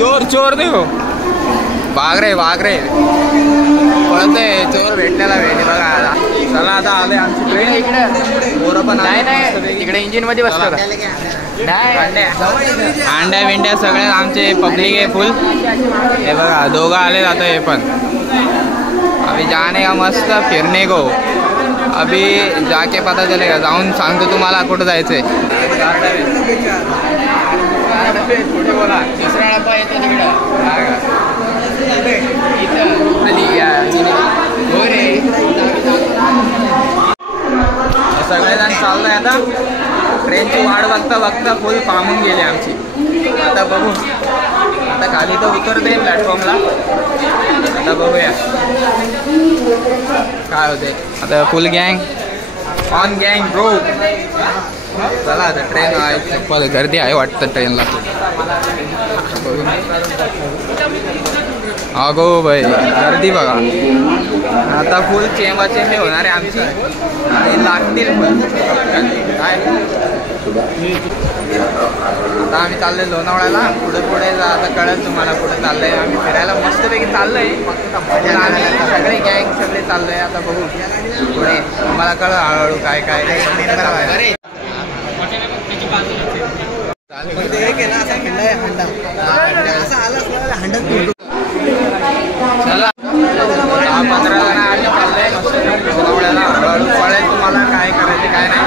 चोर चोर देखो भाग रे पळतोय चोर भेटण्याला भेटले बघा. चला आता आले आमची ट्रेन इकडे. पोरं पण नाही इकडे इंजिन मध्ये बसतो का अंड्या बिंड्या सगळे आमचे पब्लिक आहे फुल. हे बघा दोघं आले जातं. हे पण अभी जाने का मस्त फिरने को. अभी जाके पता चलेगा. जाऊन सांगतो तुम्हाला कुठं जायचंय. कुठे बोला दुसरा डब्बा येतो तिकडं सगळेजण चाललंय आता. ट्रेनची वाट बघता बघता फुल पामून गेली आमची. आता बघू आता खाली तर उतरते प्लॅटफॉर्मला. आता बघूया काय होते. आता फुल गँग ऑन गँग ब्रो. चला आता ट्रेन आहे. गर्दी आहे वाटतं ट्रेनला. अगो भाई गर्दी बघा. आता फुल चेंबाचेंबी होणार आहे आमची आणि लागतील पण काय. आता आम्ही चाललोय लोणावळ्याला. पुढे पुढे आता कळेल तुम्हाला कुठे चाललंय. आम्ही फिरायला मस्तपैकी चाललोय. सगळे गँग सगळे चाललोय. आता बघू पुढे तुम्हाला कळलं हळूहळू काय काय. चला 10-15 जण आम्ही चाललोय लोणावळ्याला. हळूहळू कळेल तुम्हाला काय करायचं काय नाही.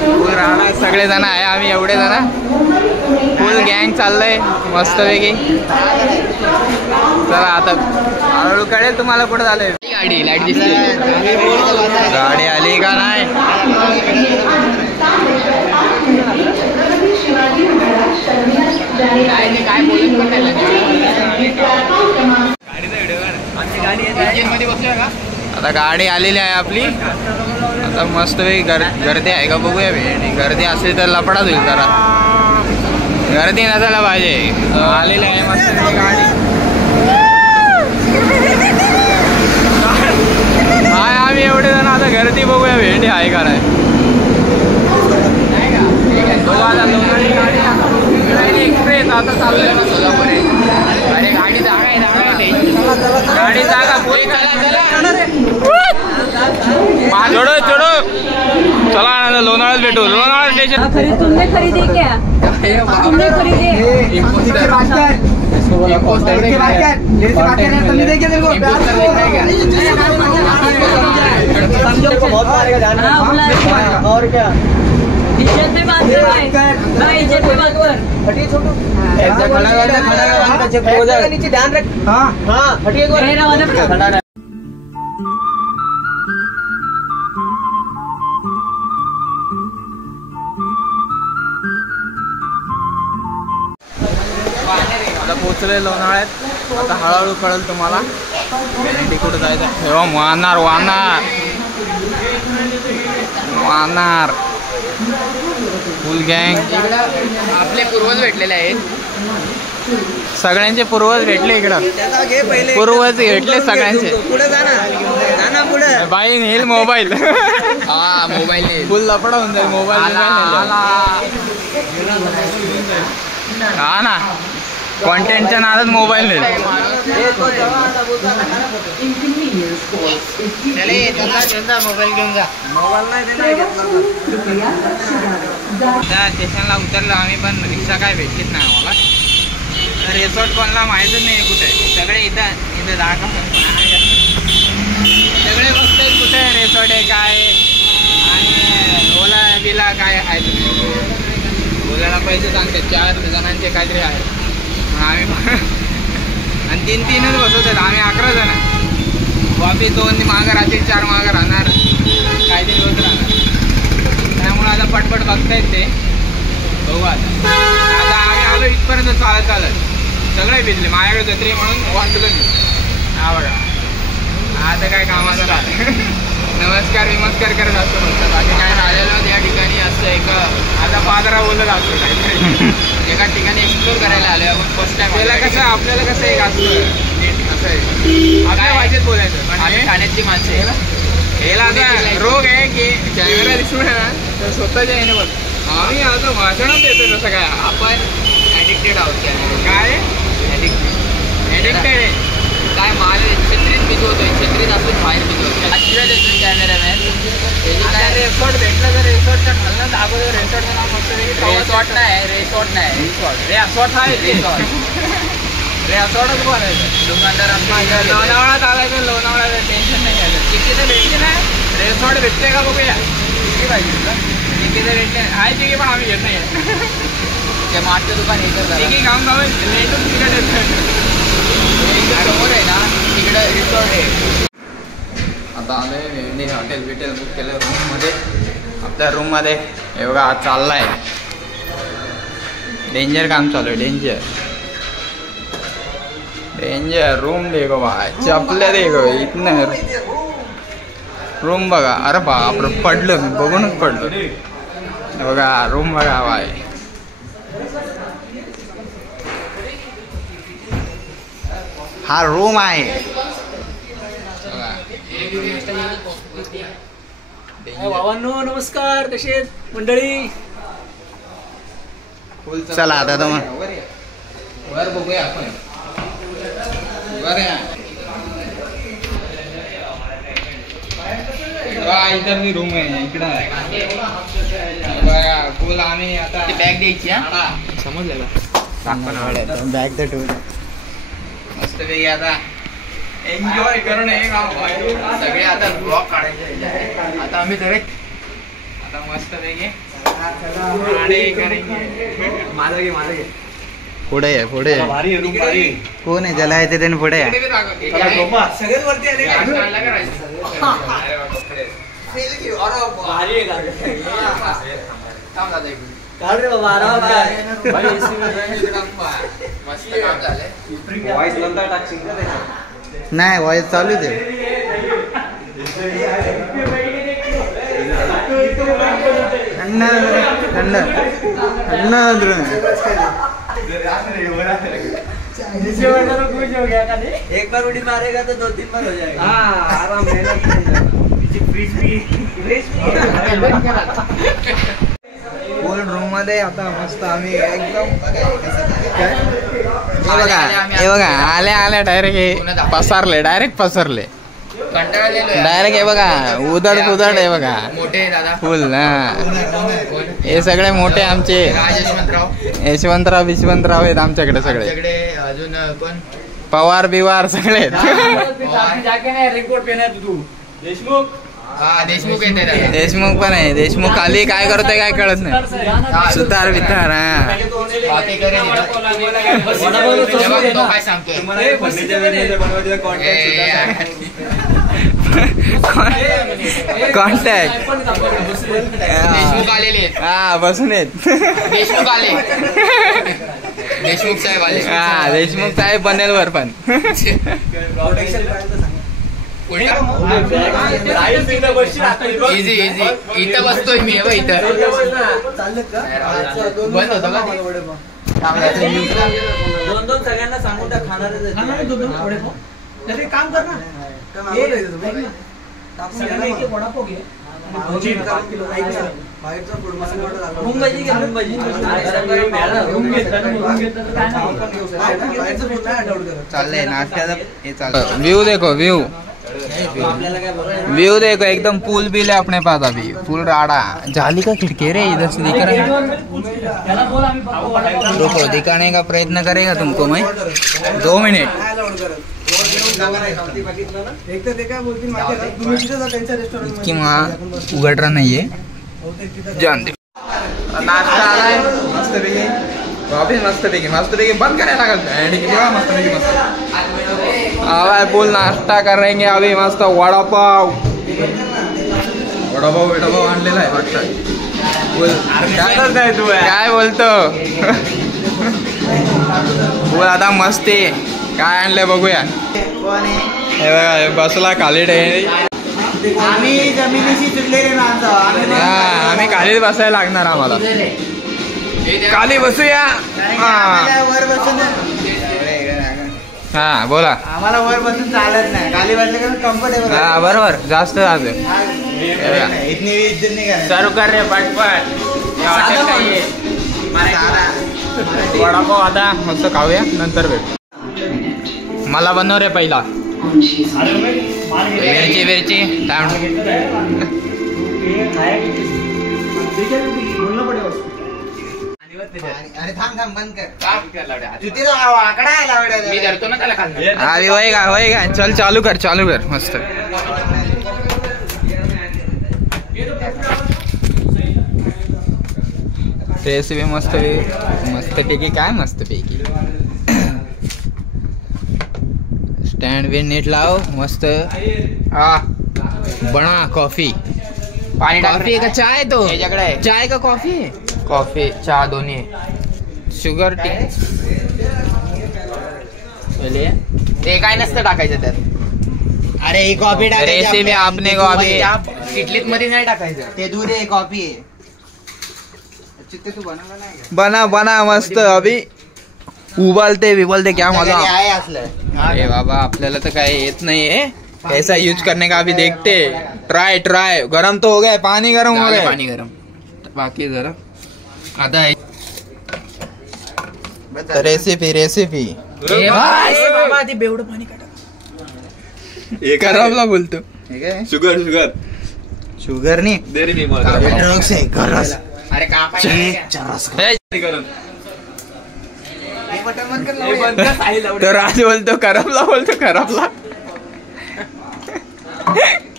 फुल राहणार सगळेजण आहे आम्ही. एवढे जण फुल गँग चाललंय मस्तपैकी. चला आता हळूहळू कळेल तुम्हाला कुठं झालंय. गाडी लाईट दिसते. गाडी आली का नाही. काय बोलत पण नाही. आता गाडी आलेली आहे आपली. आता मस्तपैकी गर्दी आहे का बघूया. गर्दी असेल तर लपडाच होईल जरा. गर्दी नसायला पाहिजे. आलेली आहे मस्तपैकी गाडी. हाय आम्ही एवढे जण. आता गर्दी बघूया भेंडी आहे का नाही. एक्सप्रेस आता चाललोय ना सोलापूर. अरे गाडी जागा आहे. गाडी जागा जोडो जोडो. चला लोणावळ्यात भेटू. लोणावळा स्टेशन. तुमने खरीदी क्या. तुमने खरीदी और क्या इज्जत पे बात कर भाई. इज्जत पे बात कर. हटिए छोटू. नीचे ध्यान रख. हाँ हटिए. आता पोचलोय लोणावळ्यात. आता हळूहळू कळेल तुम्हाला भेंडी कुठं जायचं. तेव्हा वाहणार वाहणार वाहणार फुल गँग. आपले पूर्वज भेटलेले आहेत. सगळ्यांचे पूर्वज भेटले इकडं. पूर्वज भेटले सगळ्यांचे. पुढे जा ना पुढे. बाई नेल मोबाईल. हा मोबाईल फुल लपडा होऊन जाईल. मोबाईल हा ना कॉन्टेंटच्या नादात मोबाईल नेल. मोबाईल घेऊन जा. मोबाईल नाही त्या स्टेशनला उतरलो आम्ही. पण रिक्षा काय भेटलीच नाही आम्हाला. रिसॉर्ट कोणाला माहीतच नाही कुठे. सगळे इथं जागा सगळे बघतात कुठे रिसॉर्ट आहे काय. आणि ओला बिला काय आहे. ओलाला पैसे सांगतात 4 जणांचे काहीतरी आहे. आम्ही आणि 3-3च बसवतात. आम्ही 11 जण. वापी 2 मागं राहतील 4 मागं राहणार काहीतरी होत राहणार. त्यामुळे आता पटपट बघतायत ते. बघू आता आम्ही आलो इथपर्यंत चालत सगळे भिजले. माझ्याकडे जत्री म्हणून वाचलो मी. हा बघा आता काय कामाचं राहतं. नमस्कार विमस्कार करत असतो फक्त. बाकी काय राहिलेलं या ठिकाणी असतं. आता 15 बोलत असतो काहीतरी. एका ठिकाणी एक्सप्लोर करायला आलो आपण फर्स्ट टाइम. आपल्याला कसं एक असतं नीट असं आहे आपल्या भाषेत बोलायचं. आम्ही ठाण्याची माणसं आहे. याला आता रोग आहे की कॅमेरा दिसून आहे ना तर स्वतःच्या याने बघ. आम्ही आता भाषणच देतो. तसं काय आपण ॲडिक्टेड आहोत. काय एडिक्टेड आहे. काय माल छत्रीत भिजवतोय, छत्रीत असून बाहेर भिजवतोय. आशीर्वाद देतो कॅमेरामॅन. काय रेसॉर्ट भेटलं तर रिसॉर्टच्या खालनं दाखवतो. रिसॉर्टचं नाव मस्त रिसॉर्ट नाही, रिसॉर्ट नाही, रिसॉर्ट आहे. रिसॉर्टच बोलायचं. दुकानदार लोणावळ्यात आलायचं, लोणावळ्याचं टेन्शन नाही घ्यायचं. तिकीट भेटते ना, रिसॉर्ट भेटते का बघूया. किती पाहिजे तुला? तिकीट भेटते आहे तिकीट, पण आम्ही घेत नाही. ते मागचं दुकान हे करतात तिकीट काम काम लेटून तिकीट येतं. समोर आहे ना तिकडे रिसॉर्ट आहे. आता आलोय हॉटेल बिटेल बुक केलं रूममध्ये. आपल्या रूममध्ये हे बघा आज चाललाय डेंजर काम चालू आहे. डेंजर रूम देखो भाई, चपल्या देखो इथनं रूम बघा. अरे बापरे पडलं, मी बघूनच पडलो. बघा रूम बघा भाई. हा रूम आहे. भावांनो नमस्कार, कसे आहेत मंडळी? चला आता तर वर बघूया आपण. वर इथं मी रूम आहे इकडं. फुल आम्ही आता बॅग द्यायची. समजलं का? बॅग तर ठेवू मस्त पैकी. आता एन्जॉय करून सगळे आता ब्लॉग काढायचे. आता आम्ही डायरेक्ट आता मस्त पैकी पुढे आहे. पुढे कोण आहे ज्याला येते त्याने पुढे आहे. सगळ्यात वरती आले काढ रे बाबा. नाही वॉइस चालूच आहे. एक बार उड़ी मारेगा तो 2-3 बार हो जाएगा. आराम मेहनत. फुल रूम मध्ये आता मस्त आम्ही एकदम. हे बघा आल्या डायरेक्ट पसरले. डायरेक्ट हे बघा उदड हे बघा मोठे दादा फुल ना. हे सगळे मोठे आमचे यशवंतराव आहेत आमच्याकडे सगळे. अजून कोण पवार बिवार सगळे. देशमुख पण आहे. देशमुख खाली काय करतोय काय कळत नाही. सुतार बितार कॉन्टॅक्ट हा बसून येत. देशमुख साहेब आले. हा देशमुख साहेब बनेल वर पण. इझी इथं बसतोय मी. इथं बंद होतं का? 2-2 सगळ्यांना सांगून त्या खाणार काम कर ना. चाललंय नाश्त्याचा. व्यू देखो व्यू देखो एकदम पूल बिल है अपने पास. अभी फुल राडा. जाली का खिड़की रे इधर से दिख रहा है. रुको दिखाने का प्रयत्न करेगा तुमको मैं 2 मिनट. इतकी उघडरा नाहीये. जान दे. नाश्ता आलाय मस्तपैकी. वापिस मस्तपैकी बंद करायला लागल. मस्तपैकी आवाज बोल. नाश्ता करेंगे अभी मस्त. वडापाव आणलेला आहे वाटतं. बोल काय बोलतो. बोल आता मस्ती. काय आणलंय बघूया. हे बघा बसला खाली. आम्ही जमिनीशी तुटलेले माणसं. आम्ही खालीच बसायला लागणार. आम्हाला खाली बसूया. वर बसून हा बोला. आम्हाला वर बसून चालत नाही. खाली बसले का कम्फर्टेबल. हा बरोबर जास्त जातो. इतनी इज्जत नाही करायची. चालू कर रे पटपट. वडापाव आता मस्त खाऊया नंतर भेट. मला बनव रे पहिला मिरची मिरची अरे थांब थांब बंद कर. तुझे आकडा आहे लावड्या. मी धरतो ना त्याला खाली. अरे होय का चल चालू कर मस्त. रेसिपी मस्त पैकी काय मस्त पैकी. स्टँड बिन नीट लाव मस्त. हा बना कॉफी. पाणी कॉफी का चाय तो याच्याकडे आहे. चाय का कॉफी आहे. कॉफी चहा दोन्ही आहे. शुगर टी ते काय नसतं टाकायचं त्यात. अरे ही कॉफी टाकायची. रेसिपी आपने कॉफी किटलीत मध्ये नाही टाकायचं. ते दूध आहे कॉफी आहे. तू बनवलं नाही. बना मस्त अभि उबलते क्या मजा आहे असलं. अरे बाबा आपल्याला तर काय येत नाहीये. ऐसा यूज करने का अभी देखते. ट्राय गरम तो हो गया. पानी गरम हो गया. पानी गरम बाकी जरा आता रेसिपी बाबा ते बेवडं पाणी खराबला बोलतो. शुगर नाही. ड्रग्स आहे. गरज. अरे तो राज बोलतो खराबला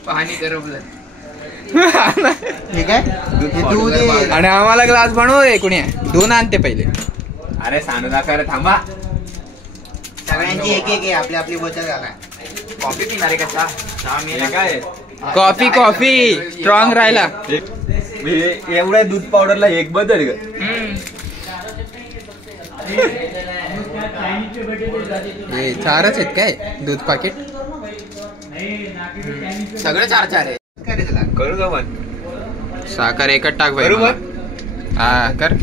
पाणी गरमलं. ठीक आहे दूध आहे. आणि आम्हाला ग्लास बनव रे कुणी. दोन आणते पहिले. अरे सांडू नका रे थांबा. सगळ्यांची एक एक आहे. आपली बोतल झाला. कॉफी पिणार आहे का चहा? काय कॉफी स्ट्रॉंग राहिला. एवढ्या दूध पावडरला एक बदल ग. हे चारच आहेत काय दूध पाकिट. सगळं 4 आहे. करू का पण. साखर एकच टाक भाई. बरोबर हा कर.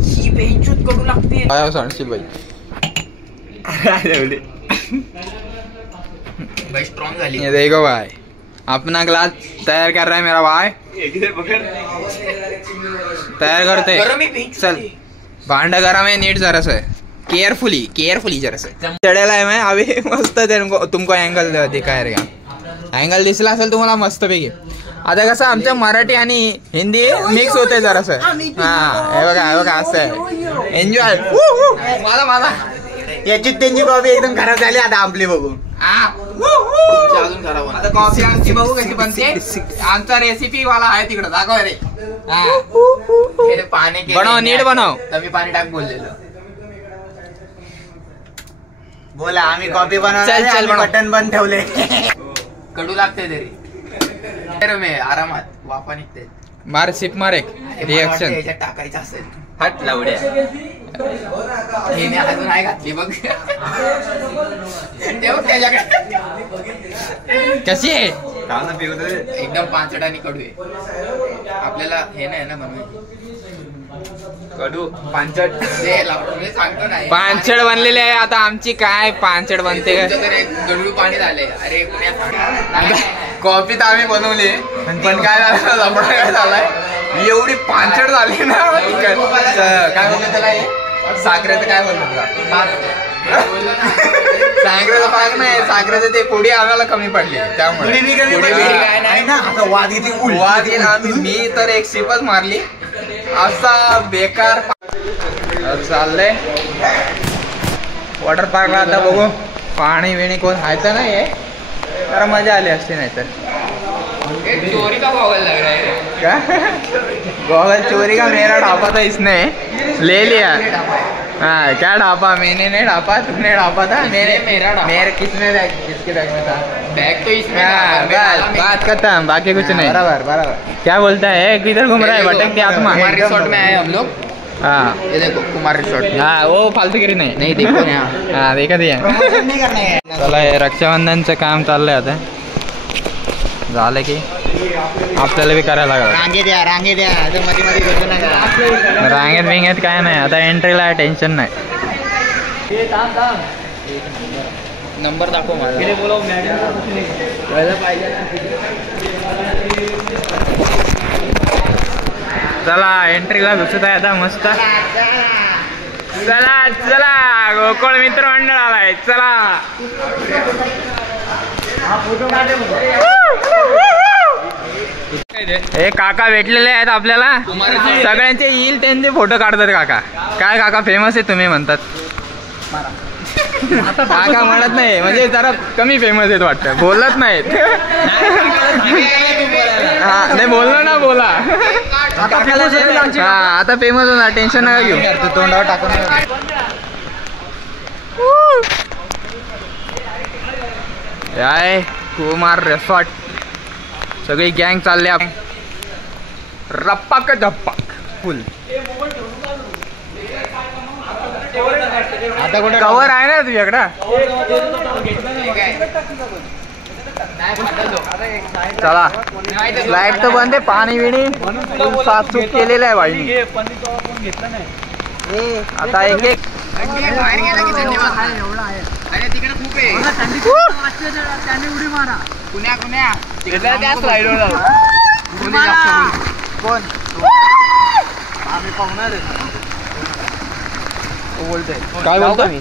ही बेंचूत कडू लागते. सांगशील बाई. भाई स्ट्रॉंग झाली. ये देखो भाई अपना ग्लास तैयार कर रहा है मेरा भाई. तैयार करते चल. भांड गरम है नीट जरा से केयरफुली जरा से चढेला आहे मैं अभी मस्त तुमको अँगल दिखाय. अँगल दिसला असेल तुम्हाला मस्त पैकी. आता कसं आमच्या मराठी आणि हिंदी मिक्स होते जरासं. हा हे बघा असं आहे. एन्जॉय. मला याची त्यांची कॉफी एकदम खराब झाली आता आपली बघू. अजून खराब. आता कॉफी आमची बघू कशी बनते. आमचा रेसिपी वाला आहे तिकडं दाखव रे. पाणी बनव नीट बनव. कमी पाणी टाक बोललेलं. बोला आम्ही कॉफी बनवणार. चल बनव. बटन बंद ठेवले. कडू लागते तरी मे आरामात वाफा निघते. मार सिप मार एक रिएक्शन. याच्यात टाकायचं असेल. हट लावड्या. हिने अजून आहे घातली बघ. त्याच्याकडे कशी आहे. एकदम पांचट आणि कडू आहे. आपल्याला हे नाही ना बनवायचं. कडू पांचट सांगतो ना. पांचट बनलेले आहे. आता आमची काय पांचट बनते काय. गडू पाणी झाले. अरे कॉफी तर आम्ही बनवली पण काय झालं लफडा काय झालाय. एवढी पांचट झाली ना. काय बोलतो त्याला साखरेचं काय बोलतो. साखरेचं पाक नाही साखरेचं ते पोडी आम्हाला कमी पडली त्यामुळे. वाद येईल. मी तर एक सिपच मारली. असा बेकार चाललंय. वॉटर पार्कला आता बघू पाणी बिणी कोण खायचं नाही तर मजा आली असती. नाही तर चोरी का गॉगल लग रहा है. क्या गॉगल चोरी का मेरा ढापा था इसने ले लिया. हाँ क्या ढापा. मैंने नहीं ढापा तुमने ढापा था. मेरे किसने किसके बैग में था. बैग तो इसमें. बात खत्म बाकी कुछ नहीं. बराबर. क्या बोलता है किधर घूम रहा है भटक के आत्मा. कुमार रिसोर्ट में आए हम लोग. हाँ ये देखो कुमार रिसोर्ट. हाँ वो फालतूगिरी नाही देखो यहाँ. हाँ देखा दिया. नाही करणार. चला हे रक्षाबंधनचं काम चाललंय आता. झालं की आपल्याला बी करायला लागलं. रांगे द्या मध्ये घेतो नका. रांगेत बिंगेत काय नाही. आता एंट्रीला टेन्शन नाही. नंबर दाखव मला. पाहिजे चला एंट्रीला घुसत आहे आता मस्त. चला चला गोकुळ मित्र मंडळ आलाय. चला हे काका भेटलेले आहेत आपल्याला. सगळ्यांचे येईल त्यांचे फोटो काढतात काका. काय काका फेमस आहे तुम्ही म्हणतात. काका म्हणत नाही म्हणजे जरा कमी फेमस आहेत वाटतं. बोलत नाहीत. हा नाही बोललो ना बोला. हा आता फेमस होणार टेन्शन नका घेऊ. तोंडावर टाकून काय कुमार रिसॉर्ट सगळी गँग चालले. रप्पाक धप्पाक फुल. आता कुठे कवर आहे ना तुझ्याकडं. चला लाईट तर बंद आहे. पाणी बिणी साफसूफ केलेलं आहे बाईनी. आता एक एक तिकडे खूप आहे. कुण्या कुण्या कोण आम्ही पाहुणार बोलतोय. काय बोलतो मी.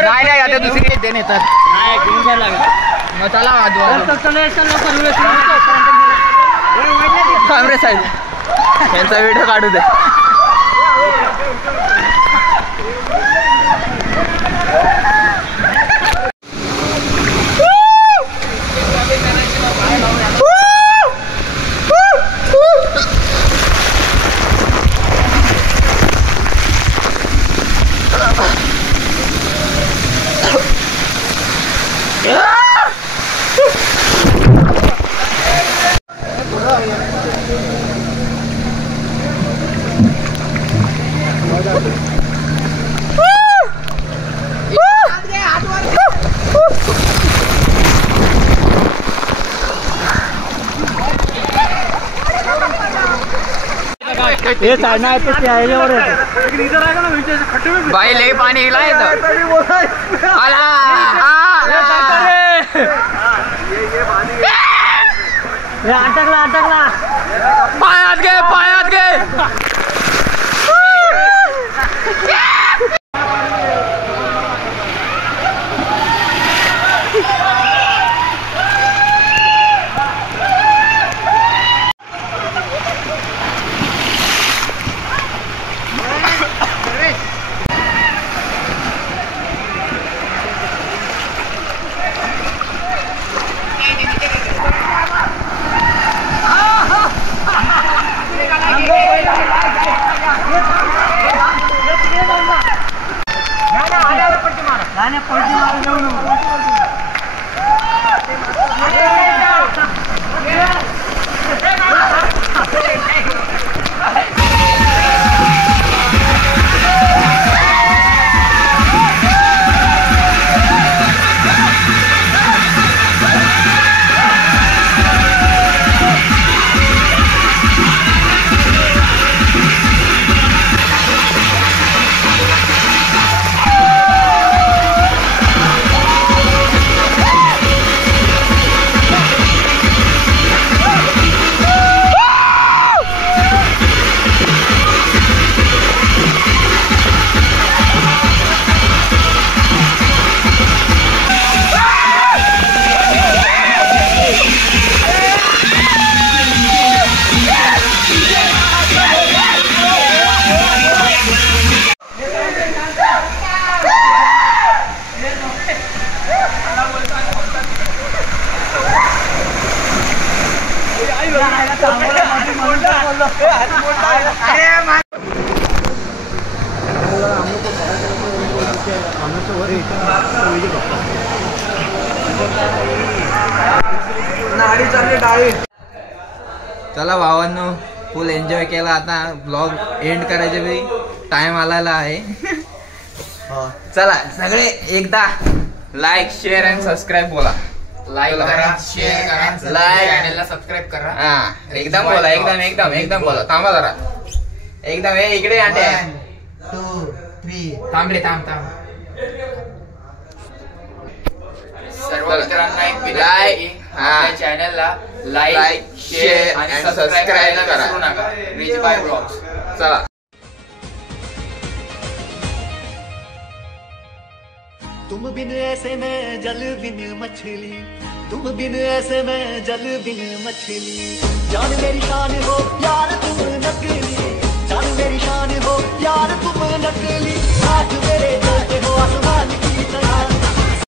नाही नाही आता दुसरी देण येतात. मग चला काँग्रेस साहेब यांचा व्हिडिओ काढू दे. बाई लई पाणी हिलाय अटकला पायात घे पायात घे. चला भावांनो, फुल एन्जॉय केला. आता ब्लॉग एंड करायच्या वेळी टाइम आलेला आहे. चला सगळे एकदा लाईक शेअर अँड सबस्क्राईब बोला. लाईक करा, शेअर करा, चॅनलला सबस्क्राईब करा. हा एकदम बोला, एकदम बोला. थांबा जरा, एकदम हे इकडे आणते. 1 2 3 थांब रे, थांब. सर्व मित्रांना एक विनंती, आपल्या चॅनलला लाईक शेअर आणि सबस्क्राईब करायला विसरू नका. Rich by blogs. चला. तुम बिन ऐसे में जल बिन मछली, तुम बिन ऐसे में जल बिन मछली. जान मेरी शान हो यार तुम नकली, जान मेरी शान हो यार तुम नकली. आज मेरे